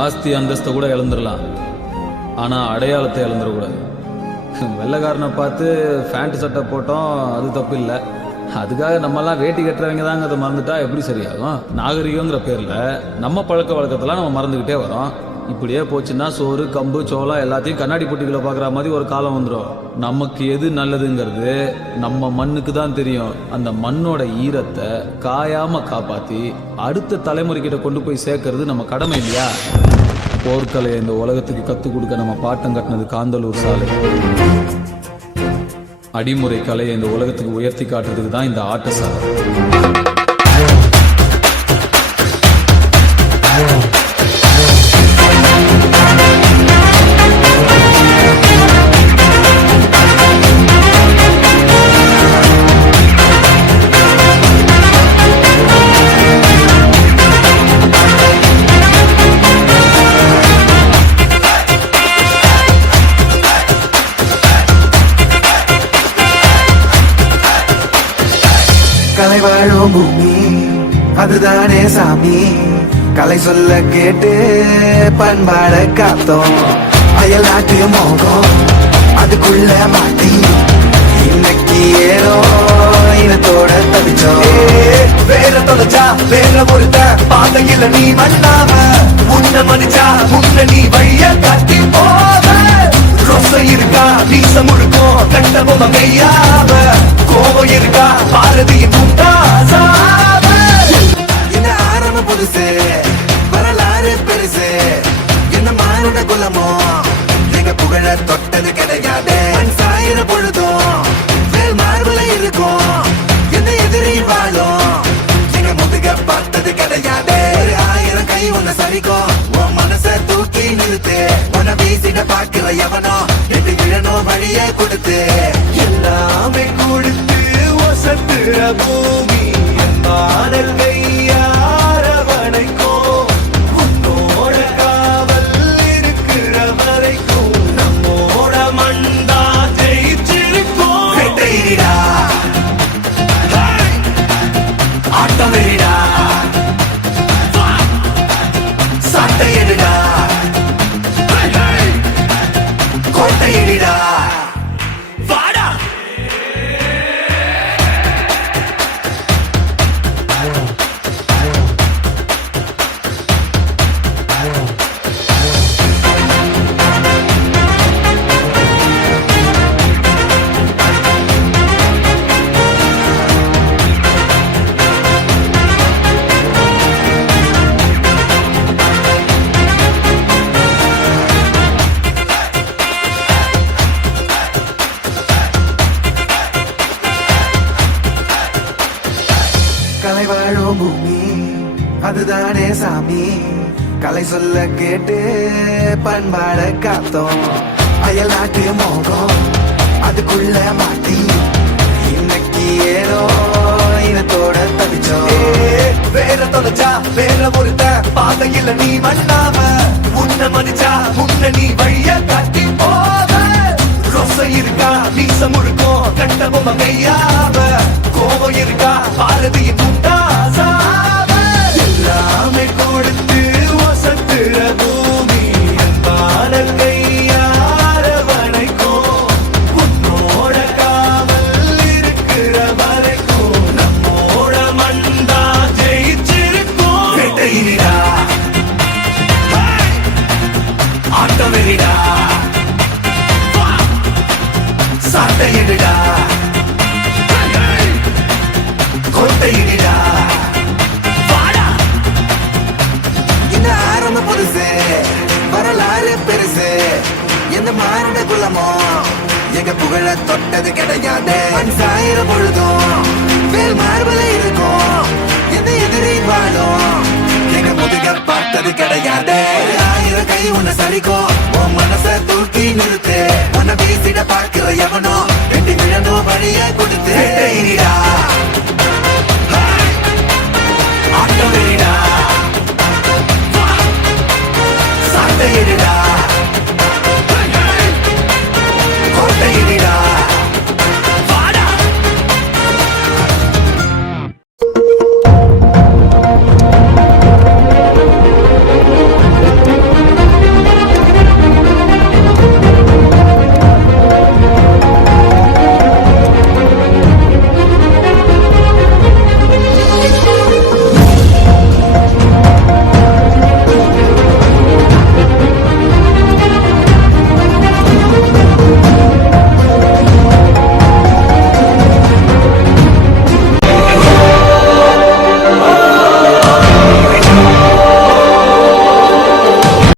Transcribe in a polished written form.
ஆஸ்தி அந்தஸ்தை கூட இழந்துடலாம், ஆனால் அடையாளத்தை இழந்துடக்கூடாது. வெள்ளைக்காரனை பார்த்து ஃபேண்ட் சட்டை போட்டோம், அது தப்பு இல்லை. அதுக்காக நம்மெல்லாம் வேட்டி கட்டுறவங்க தாங்க அதை மறந்துட்டா எப்படி சரியாகும்? நாகரிகங்கிற பேரில் நம்ம பழக்க வழக்கத்தெல்லாம் நம்ம மறந்துக்கிட்டே வரோம். இப்படியே போச்சுன்னா சோறு கம்பு சோளம் எல்லாத்தையும் கண்ணாடி பொட்டிகளை பார்க்குற மாதிரி ஒரு காலம் வந்துடும். நமக்கு எது நல்லதுங்கிறது நம்ம மண்ணுக்கு தான் தெரியும். அந்த மண்ணோட ஈரத்தை காயாமல் காப்பாற்றி அடுத்த தலைமுறைக்கிட்ட கொண்டு போய் சேர்க்கறது நம்ம கடமை இல்லையா? போர்க்கலையை இந்த உலகத்துக்கு கற்றுக் கொடுக்க நம்ம பாட்டம் கட்டினது காந்தலூர் சாலை. அடிமுறை கலையை இந்த உலகத்துக்கு உயர்த்தி காட்டுறதுக்கு தான் இந்த ஆட்ட சாலை. கலை வாழும் பூமி அதுதானே சாமி, கலை சொல்ல கேட்டு பண்பாட காத்தோம். அயல் நாட்டு மோகம் அதுக்குள்ள மாட்டி இன்னைக்கு ஏதோ இனத்தோட தவிச்சோம். வேற தொலைச்சா வேற ஒருத்த பாதையில நீ மண்ணாம உன்ன மதிச்சா உன்ன நீ வழிய கட்டி போத ரொச இருக்கா வீச முழுக்கும் கண்டபொம்ம கையாவ கோவம் இருக்கா பாரதியின் முட்டாசாவ. என்ன ஆரம்ப புதுசு வரலாறு பெருசு, என்ன மானுட குலமோ எங்க புகழ தொட்டது கிடையாது. சாயிர பொழுதும் வேல் மார்பல இருக்கும், என்ன எதிரி வாழும் எங்க முதுக பார்த்தது கிடையாது. 1000 கை உன்னை சரிக்கும், உன் மனச தூக்கி நிறுத்து. உன்னை வீசிட பாக்குற எவனோ எட்டு இழனோ வழியே கொடுத்து எல்லாமே கொடுத்து ஒசத்துற பூமி மாடல் கையாரவனைக்கும் உன்னோட காவல் இருக்கிற வரைக்கும் நம்மோட மண்டா ஜெயிச்சிருக்கும். வெட்டையிடா ஆட்டம் வெறிடா சாட்டையிடா கோட்டையிடா வாடா. கலை வாழும் பூமி அதுதானே சாமி, கலை சொல்ல கேட்டு பண்பாட காத்தோம். அயல் நாட்டு மோகம் அதுக்குள்ள மாட்டி இன்னைக்கு ஏதோ இனத்தோட தவிச்சோம். வேற தொலைச்சா வேற ஒருத்த பாதையில நீ மண்ணாம உன்ன மதிச்சா உன்ன நீ வழிய காட்டி போத ரொச இருக்கா வீச முழுக்கும் கண்டபொம்ம கையாவ கோவம் இருக்கா பாரதியின் முட்டாசாவ. எல்லாமே கொடுத்து ஒசத்துற பூமி பாடல் கையாரவனைக்கும் உன்னோட காவல் இருக்கிற வரைக்கும் நம்மோட மண்டா ஜெயிச்சிருக்கும். வெட்டையிடா ஆட்டம் வெறிடா சாட்டையிடா கோட்டையிடா வாடா. இந்த ஆரம்ப புதுசு வரலாறு பெருசு, எந்த மானுட குலமோ எங்க புகழ தொட்டது கிடையாது. சாயிர பொழுதும் வேல் மார்பல இருக்கும், எந்த எதிரி வாழும் எங்க முதுக பார்த்தது கிடையாது. 1000 கை உன்னை சரிக்கும், உன் மனச தூக்கி நிறுத்து. உன்னை வீசிட பார்க்கிற எவனோ எட்டு விழனோ வழிய கொடுத்து ஆட்டம் வெறிடா சாட்டையிடா